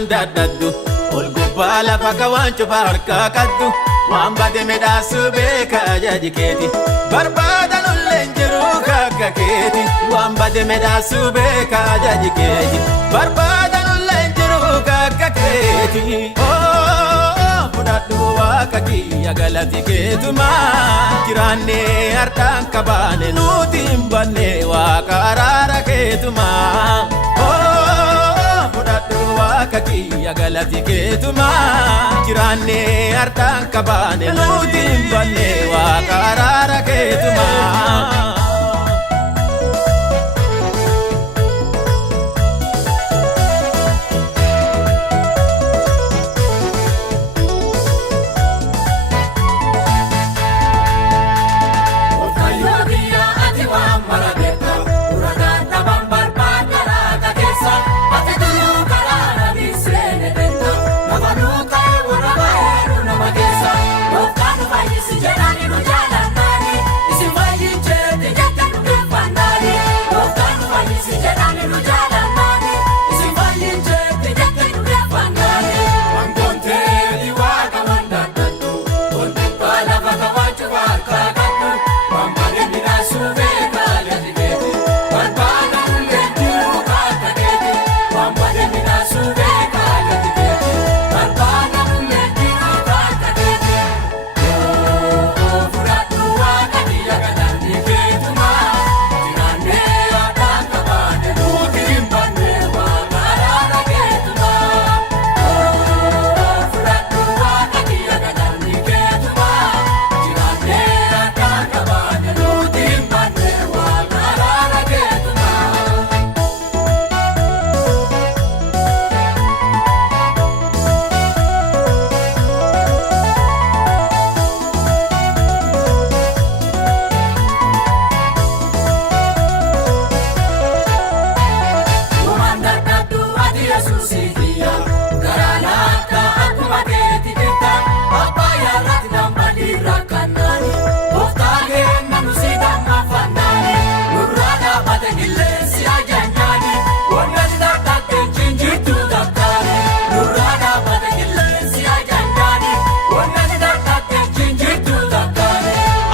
wanda daddu ol gubbaa lafa kawaan cufa harkaa qaddu waan bade midhaasu beeka ajaji keeti barbaadan ulleen jiru kakka keeti waan bade midhaasu beeka ajaji keeti barbaadan ulleen jiru kakka keeti fudhadhu waaqa kiyya galati keetuma jiraanne harkaan kabaane nuti hin banne waaqa araara keetuma fudhadhu waaqa kiyya galati keetuma jiraanne harkaan kabaane nuti hin banne waaqa araara keetuma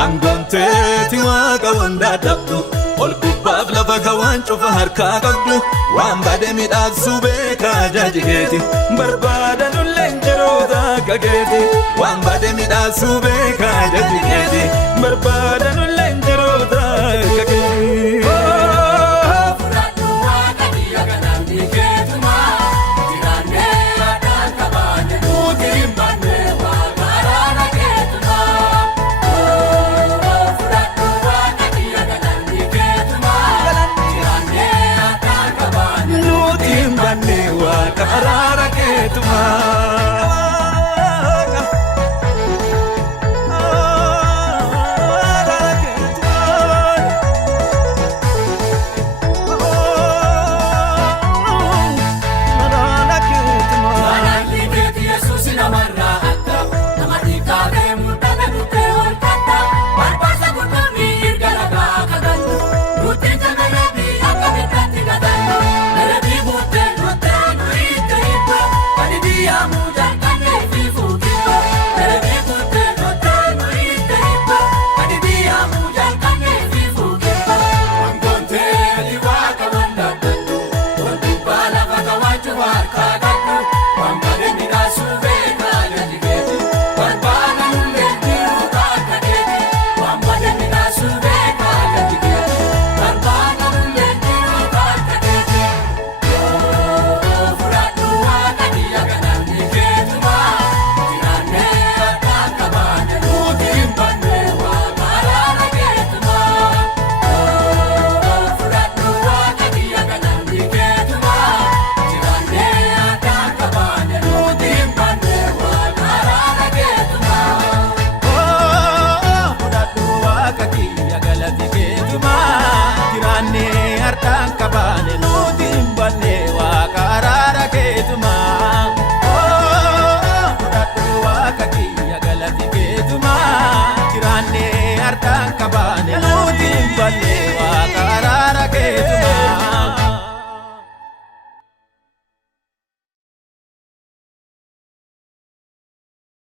Angonteeti waaqa wanda daddu ol gubbaaf lafa kawaan cufa harkaa qabdu waan bade midhaaksu beeka ajaji keeti barbaadan ulleen jiru takka keeti waan bade midhaaksu beeka ajaji keeti barbaadan ulleen jiru takka keeti araara keetuma Bane